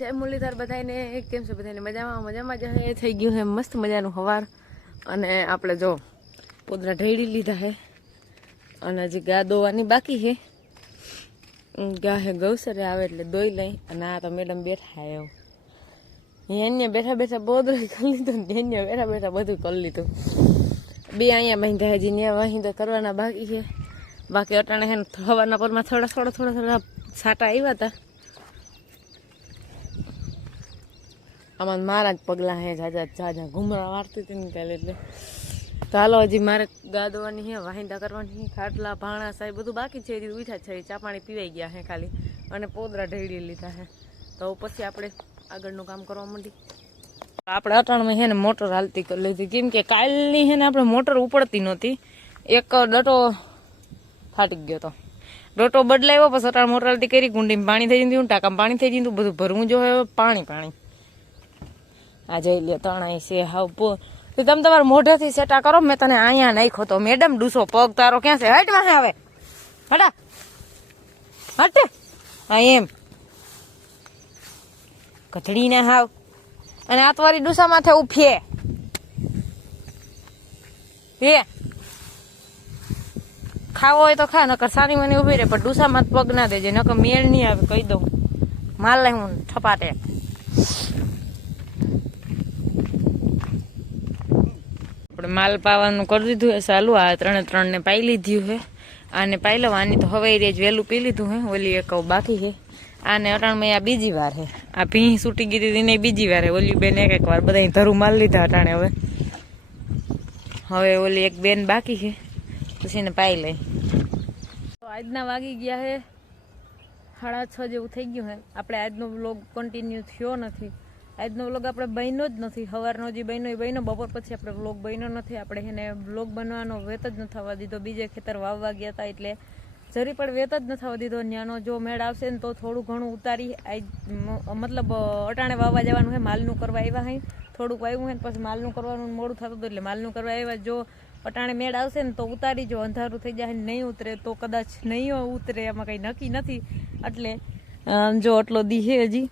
જય મુરલીધર બધાને કેમ છે? બધાને મજામાં જ હે. થઈ ગયું છે મસ્ત મજાનું હવાર અને આપણે જો પોદરા ઢેડી લીધા હે અને હજી ગા દોવાની બાકી છે. ગા હે ગૌસરે આવે એટલે દોઈ લઈ અને આ તો મેડમ બેઠા હે. એને બેઠા બેઠા પોદરા કરી લીધું ને એને બેઠા બેઠા બધું કરી લીધું. બે અહીંયા બાંધ્યા હજી ને વાહિંદા કરવાના બાકી છે. બાકી અટાણે હે હવારના પરમાં થોડા છાંટા આવ્યા હતા. આમાં મારા જ પગલાં હે જાજા ઘૂમરા વારતી હતી ને કાલે એટલે તો હાલો હજી મારે ગા દોવાની હે, વાહિંદા કરવાની, ખાટલા ભાણા સાહેબ બધું બાકી છે. હજી ઉઠા છે, ચા પાણી પીવાઈ ગયા હે ખાલી અને પોદરા ઢેડી લીધા હે. તો પછી આપણે આગળનું કામ કરવા માંડી. આપણે અટાણમાં હે ને મોટર હાલતી કરી લીધી કેમ કે કાલની હે ને આપણે મોટર ઉપડતી નહોતી. એક ડટો ફાટી ગયો હતો. ડોટો બદલાવ્યો પછી અટાણ મોટર હાલતી કરી, કુંડીમાં પાણી થઈ જતું, ટાંકામાં પાણી થઈ જતું, બધું ભરવું જો પાણી આ જઈ લે તણાઈ છે હાવ તો તમે તમારા મોઢેથી સેટા કરો. મેં તને અહીંયા નાખ્યો તો મેડમ ડૂસો પગ તારો ક્યાં છે? હાઈટમાં હે હવે હટા હટે હા એમ કથડીને હાવ અને આ તમારી ડૂસા માથે ઉફે એ ખાવો હોય તો ખા, નકર સારી મને ઉભી રહે પણ ડૂસામાં પગ ના દેજે નકર મેળ નહીં આવે. કહી દઉં માલ લઈ હું ઠપાટે. આપણે માલ પાવાનું કરી દીધું હે ચાલુ. આ 3 ને પાઈ લીધું હે. આને પાઈ લઉં. આની તો હવે રેજ વહેલું પી લીધું હે. ઓલી એક બાકી છે. આને અટાણમાં આ બીજી વાર હે. આ ભીં છૂટી ગઈ હતી એને બીજી વાર હે. ઓલી બેન એક વાર બધા ધરું માલ લીધા અટાણે. હવે ઓલી એક બેન બાકી છે પછી એને પાઈ લઈ. આજના વાગી ગયા હે 6:30 જેવું થઈ ગયું હે. આપણે આજનો વ્લોગ કન્ટિન્યુ થયો નથી. આજનો વ્લોગ આપણે બન્યો જ નથી. સવારનો જે બન્યો એ બન્યો, બપોર પછી આપણે વ્લોગ બન્યો નથી. આપણે એને વ્લોગ બનવાનો વેત જ ન થવા દીધો. બીજે ખેતર વાવવા ગયા હતા એટલે જરી પણ વેત જ ન થવા દીધો. ત્યાંનો જો મેળ આવશે ને તો થોડું ઘણું ઉતારી મતલબ અટાણે વાવવા જવાનું હે. માલનું કરવા આવ્યા હે. થોડુંક વાવ્યું હે પછી માલનું કરવાનું મોડું થતું હતું એટલે માલનું કરવા આવ્યા. જો અટાણે મેળ આવશે ને તો ઉતારી, જો અંધારું થઈ જાય નહીં ઉતરે તો કદાચ નહીં ઉતરે, એમાં કંઈ નક્કી નથી. એટલે જો આટલો દી છે હજી.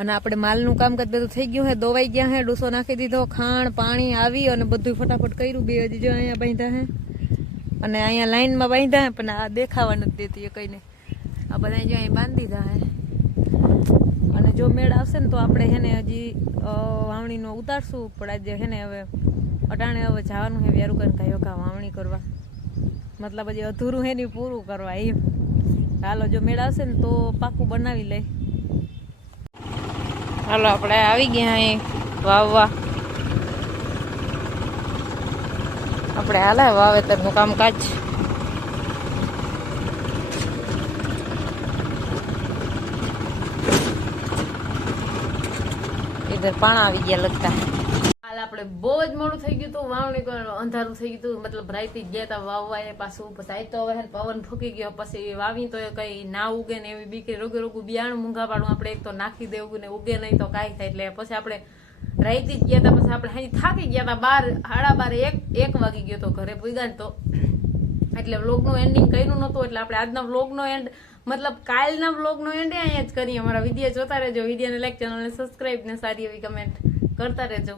અને આપણે માલનું કામકાજ બધું થઈ ગયું હે, દોવાઈ ગયા હે, ડૂસો નાખી દીધો, ખાણ પાણી આવી અને બધું ફટાફટ કર્યું. બે હજી જો અહીંયા બાંધ્યા હે અને અહીંયા લાઈનમાં બાંધ્યા હે પણ આ દેખાવા નથી દેતી એ કઈને. આ બધા જો અહીં બાંધી દીધા હે અને જો મેળ આવશે ને તો આપણે હેને હજી વાવણીનો ઉતારશું. પણ આજે હેને હવે અટાણે હવે જવાનું હે વ્યારું કરીને કાંઈ કા વાવણી કરવા, મતલબ હજી અધૂરું હે ને પૂરું કરવા એમ. હાલો જો મેળ આવશે ને તો પાકું બનાવી લઈ. હાલો આપણે આવી ગયા અહીં વાવવા. આપણે હાલે વાવેતરનું કામકાજ. ઇધર પાણા આવી ગયા લગતા. હાલ આપણે બહુ જ મોડું થઈ ગયું હતું વાવણી કરવાનું. અંધારું થઈ ગયું હતું, મતલબ રાઈતી ગયા હતા વાવવા એ પાછું. પછી તો હવે પવન ફૂકી ગયો પછી વાવી તો કઈ ના ઉગે ને એવી બીકે રોગું બિયાણું મૂંઘા પાડું આપણે એક તો નાખી દેવું ને ઉગે નહીં તો કાંઈ થાય. એટલે પછી આપણે રાઈતી જ ગયા હતા. પછી આપણે અહીં થાકી ગયા હતા. 12:30 1 વાગી ગયો તો ઘરે પૂગ્યા તો એટલે વ્લોગનું એન્ડિંગ કર્યું નહોતું. એટલે આપણે આજના વ્લોગનો એન્ડ મતલબ કાલના વ્લોગનો એન્ડ અહીંયા જ કરીએ. અમારા વિડીયો જોતા રહેજો. વિડીયોને લાઈક, ચેનલને સબસ્ક્રાઈબ ને સારી એવી કમેન્ટ કરતા રહેજો.